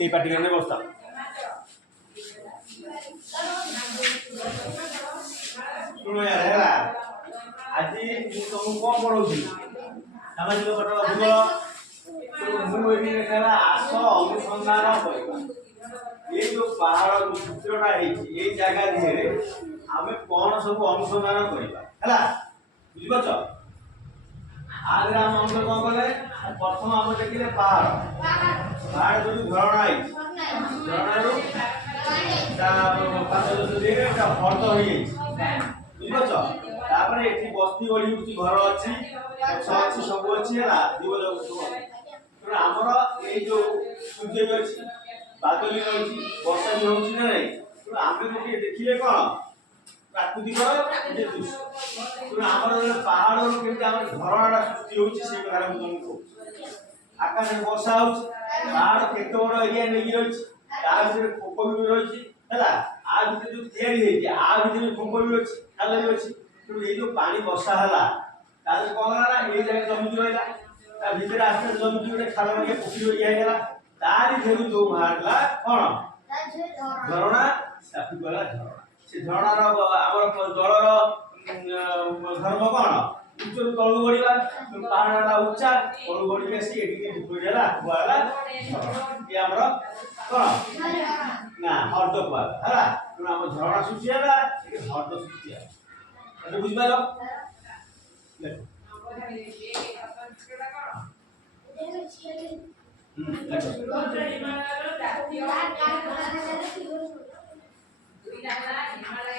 এই পাটিগানের ব্যবস্থা শুনো यार ହେଲା ଆଜି ମୁଁ ତମକୁ କଣ ପଢଉଛି ସାମାଜିକ ଘଟଣା ଭୂଗୋଳ ମୁଁ ଏଠି ଲେଖାହେଲା ଆସ ଅନୁସନ୍ଧାନ କରିବା ये जो पहाड़ चित्रटा है जगह दिहरे आमे कौन सब अनुसंधान करबा हला बुझि पाछ आगे हम अंदर कौन कले प्रथम हम देखिले पहाड़ पहाड़ जो झरणा है झरणा रो ता पाछ जो देखे ता हर्द होई बुझि पाछ तापर एठी बस्ती ओली उची घर अछि गछ अछि सब अछि हला जीव जगत सब हमर ए जो सूर्य अछि बादली रही वर्षा भी होची ना नहीं तो आमे गोटे देखिले कोन प्राकृतिक दृश्य तो हमर पहाड़ केते हमर झरणाटा सृष्टि होची से कथा हम तुमको आकाश में वर्षा होची पहाड़ केते बड़ एरिया नेगी रही ता भीतर खोप भी रही हला आ भीतर जो तयारी हे आ भीतर खोप भी अछि खाल भी अछि तो ए जो पानी वर्षा हला तार कोन हला ए जगह जमी रहला ता भीतर आस्ते जमी गोटे खाल में पोखरी हो गया तारी फेरु जो मारला कोन झरणा साफी गला झरणा से झरणा रो हमर जलर धर्म कोन उच्चर तळु गडिला पहाड़टा उच्चा तळु गडी बेसी एठी डिपोइला कुआला ये हमर कोन ना हर्द कुआ हला तो हम झरणा सुची हला ए हर्द सुची हला तो बुझ पालो देखो